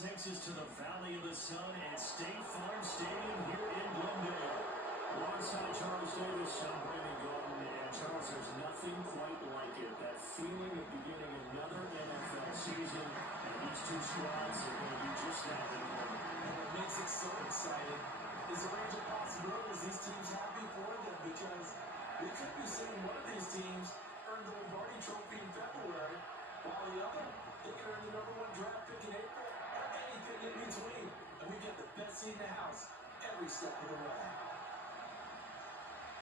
takes us to the Valley of the Sun at State Farm Stadium here in Glendale. Alongside Charles Davis, I'm Brandon Gordon, and Charles, there's nothing quite like it. That feeling of beginning another NFL season, and these two squads are going to do just that in a moment. And what makes it so exciting is the range of possibilities these teams have before them, because we could be seeing one of these teams earn the Lombardi Trophy in February, while the other, they can earn the #1 draft pick in April, or anything in between. And we get the best seat in the house every step of the way.